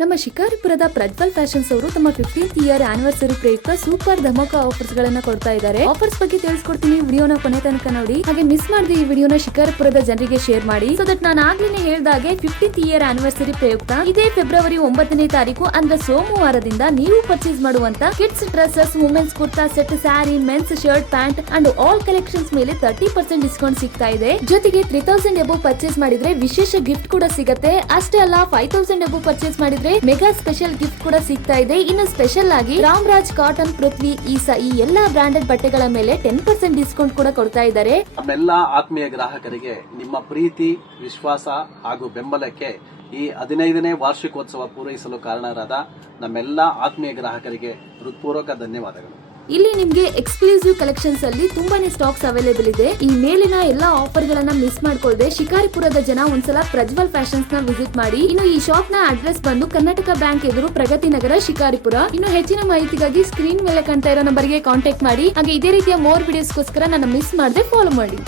ನಮ್ಮ ಶಿಕಾರಿಪುರದ ಪ್ರಜ್ವಲ್ ಫ್ಯಾಷನ್ಸ್ ಅವರು ತಮ್ಮ 15th ಇಯರ್ ಆನಿವರ್ಸರಿ ಪ್ರಯುಕ್ತ ಸೂಪರ್ ಧಮಾಕ ಆಫರ್ಸ್ ಗಳನ್ನ ಕೊಡ್ತಾ ಇದ್ದಾರೆ. ಆಫರ್ಸ್ ಬಗ್ಗೆ ತಿಳಿಸ್ಕೊಡ್ತೀನಿ, ವಿಡಿಯೋನ ಕೊನೆ ತನಕ ನೋಡಿ. ಹಾಗೆ ಮಿಸ್ ಮಾಡದೆ ಈ ವಿಡಿಯೋನ ಶಿಕಾರಿಪುರದ ಜನರಿಗೆ ಶೇರ್ ಮಾಡಿ. ಸೊ ದಟ್ ನಾನು ಆಗ್ಲೇ ಹೇಳ್ದಾಗೆ 15th ಇಯರ್ ಆನಿವರ್ಸರಿ ಪ್ರಯುಕ್ತ ಇದೇ ಫೆಬ್ರವರಿ 9ನೇ ತಾರೀಕು ಅಂದ್ರೆ ಸೋಮವಾರದಿಂದ ನೀವು ಪರ್ಚೇಸ್ ಮಾಡುವಂತ kids dresses, women's kurta set, sari, men's shirt, pant and all collections ಮೇಲೆ 30% ಡಿಸ್ಕೌಂಟ್ ಸಿಗ್ತಾ ಇದೆ. ಜೊತೆಗೆ 3000 ಎಬೋ ಪರ್ಚೇಸ್ ಮಾಡಿದ್ರೆ ವಿಶೇಷ ಗಿಫ್ಟ್ ಕೂಡ ಸಿಗುತ್ತೆ. ಅಷ್ಟೇ ಅಲ್ಲ, 5000 ಎಬೋ ಪರ್ಚೇಸ್ ಮಾಡಿದ್ರೆ ಮೆಗಾ ಸ್ಪೆಷಲ್ ಗಿಫ್ಟ್ ಕೂಡ ಸಿಗ್ತಾ ಇದೆ. ಇನ್ನು ಸ್ಪೆಷಲ್ ಆಗಿ ರಾಮರಾಜ್, ಕಾಟನ್, ಪೃಥ್ವಿ, ಈಸಾ ಈ ಎಲ್ಲಾ ಬ್ರಾಂಡೆಡ್ ಬಟ್ಟೆಗಳ ಮೇಲೆ 10% ಡಿಸ್ಕೌಂಟ್ ಕೂಡ ಕೊಡ್ತಾ ಇದ್ದಾರೆ. ನಮ್ಮೆಲ್ಲ ಆತ್ಮೀಯ ಗ್ರಾಹಕರಿಗೆ ನಿಮ್ಮ ಪ್ರೀತಿ, ವಿಶ್ವಾಸ ಹಾಗೂ ಬೆಂಬಲಕ್ಕೆ ಈ 15ನೇ ವಾರ್ಷಿಕೋತ್ಸವ ಪೂರೈಸಲು ಕಾರಣರಾದ ನಮ್ಮೆಲ್ಲ ಆತ್ಮೀಯ ಗ್ರಾಹಕರಿಗೆ ಹೃತ್ಪೂರ್ವಕ ಧನ್ಯವಾದಗಳು. ಇಲ್ಲಿ ನಿಮ್ಗೆ ಎಕ್ಸ್ಕ್ಲೂಸಿವ್ ಕಲೆಕ್ಷನ್ಸ್ ಅಲ್ಲಿ ತುಂಬಾನೇ ಸ್ಟಾಕ್ಸ್ ಅವೈಲೇಬಲ್ ಇದೆ. ಈ ಮೇಲಿನ ಎಲ್ಲಾ ಆಫರ್ ಗಳನ್ನ ಮಿಸ್ ಮಾಡ್ಕೊಳ್ಳದೆ ಶಿಕಾರಿಪುರದ ಜನ ಒಂದ್ಸಲ ಪ್ರಜ್ವಲ್ ಫ್ಯಾಷನ್ಸ್ ನ ವಿಸಿಟ್ ಮಾಡಿ. ಇನ್ನು ಈ ಶಾಪ್ ನ ಅಡ್ರೆಸ್ ಬಂದು ಕರ್ನಾಟಕ ಬ್ಯಾಂಕ್ ಎದುರು, ಪ್ರಗತಿ ನಗರ, ಶಿಕಾರಿಪುರ. ಇನ್ನು ಹೆಚ್ಚಿನ ಮಾಹಿತಿಗಾಗಿ ಸ್ಕ್ರೀನ್ ಮೇಲೆ ಕಾಣ್ತಾ ಇರೋ ನಂಬರ್ಗೆ ಕಾಂಟ್ಯಾಕ್ಟ್ ಮಾಡಿ. ಹಾಗೆ ಇದೇ ರೀತಿಯ ಮೋರ್ ವಿಡಿಯೋಸ್ಗೋಸ್ಕರ ನನ್ನ ಮಿಸ್ ಮಾಡದೆ ಫಾಲೋ ಮಾಡಿ.